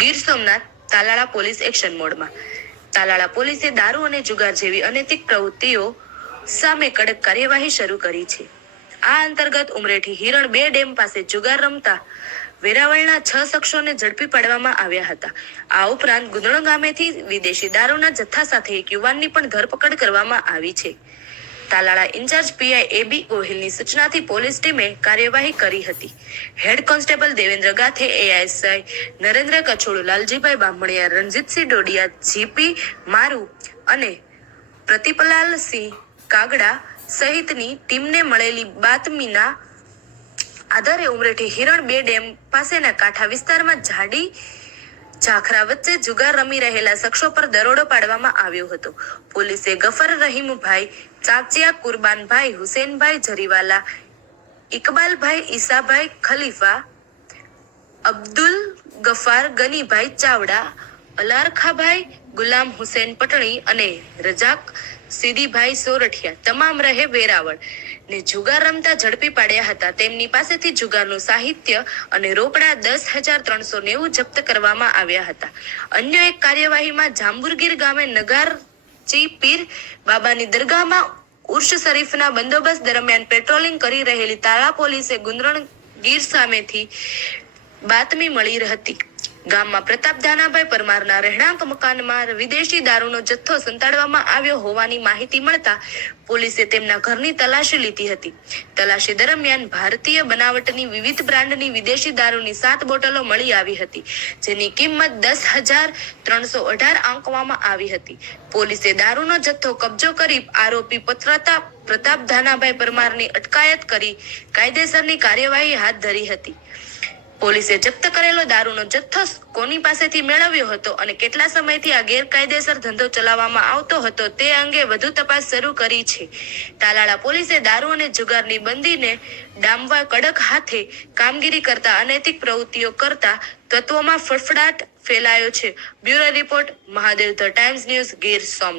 Gir Somnath Talala police action મોડમાં. તાલાળા પોલીસે દારૂ અને જુગાર જેવી અનૈતિક પ્રવૃત્તિઓ સામે કડક કાર્યવાહી શરૂ કરી છે. આ અંતર્ગત ઉમરેઠી હિરણ 2 ડેમ પાસે જુગાર રમતા વેરાવળના 6 શખ્સોને ઝડપી પાડવામાં આવ્યા હતા. આ ઉપરાંત ગુંદણ ગામેથી વિદેશી દારૂના જથ્થા સાથે એક યુવાનની પણ ધરપકડ કરવામાં આવી છે. તાલાળા ઇન્ચાર્જ પીઆઈ એબી ગોહિલની સૂચનાથી પોલીસ ટીમે કાર્યવાહી કરી હતી. Head constable Devendra Gathe, ASI Narendra Kachhodu, Laljibhai Bamaniya, Ranjitsinh Dodiya, GP Maru અને પ્રતિપલાલસિંહ કાગડા સહિતની ટીમને મળેલી બાતમીના આધારે ઉમરેઠી હિરણ 2 ડેમ પાસેના કાંઠા વિસ્તારમાં જાડી ઝાખરા વચ્ચે જુગાર રમી રહેલા શખ્સો પર દરોડો પાડવામાં આવ્યો હતો. પોલીસે ગફર રહીમભાઈ ચાંચિયા, કુરબાનભાઈ હુસેનભાઈ જરીવાલા, ઇકબાલભાઈ ઈસાભાઈ ખલીફા, અબ્દુલ ગફાર ગનીભાઈ ચાવડા, અલારખાભાઈ ગુલામ હુસેન પટણી અને રજાક સીદીભાઈ સોરઠિયા તમામ રહે વેરાવળ ને જુગાર રમતા ઝડપી પાડ્યા હતા. તેમની પાસેથી જુગારનું સાહિત્ય અને રોકડા 10,390 જપ્ત કરવામાં આવ્યા હતા. અન્ય એક કાર્યવાહીમાં જાંબુરગીર ગામે નગારચી પીર બાબાની દરગાહમાં ઉર્ષ શરીફના બંદોબસ્ત દરમિયાન પેટ્રોલિંગ કરી રહેલી તાળા પોલીસે ગુંદરણ ગીર સામેથી બાતમી મળી હતી. ગામમાં પ્રતાપ દાનાભાઈ પરમારના રહેણાંક મકાનમાં વિદેશી દારૂનો જથ્થો સંતાડવામાં આવ્યો હોવાની માહિતી મળતા પોલીસે તેમના ઘરની તલાશી લીધી હતી. તલાશી દરમિયાન ભારતીય બનાવટની વિવિધ બ્રાન્ડની વિદેશી દારૂની 7 બોટલો મળી આવી હતી, જેની કિંમત 10,318 આંકવામાં આવી હતી. પોલીસે દારૂનો જથ્થો કબજો કરી આરોપી પ્રતાપ દાનાભાઈ પરમારની અટકાયત કરી કાયદેસરની કાર્યવાહી હાથ ધરી હતી. પોલીસે જપ્ત કરેલો દારૂનો જથ્થો કોની પાસેથી મેળવ્યો હતો અને કેટલા સમયથી આ ગેરકાયદેસર ધંધો ચલાવવામાં આવતો હતો તે અંગે વધુ તપાસ શરૂ કરી છે. તાલાળા પોલીસે દારૂ અને જુગારની બંદીને ડામવા કડક હાથે કામગીરી કરતા અનૈતિક પ્રવૃત્તિઓ કરતા તત્વોમાં ફફડાટ ફેલાયો છે. Bureau report, Mahadev, the times news, Gir Somnath.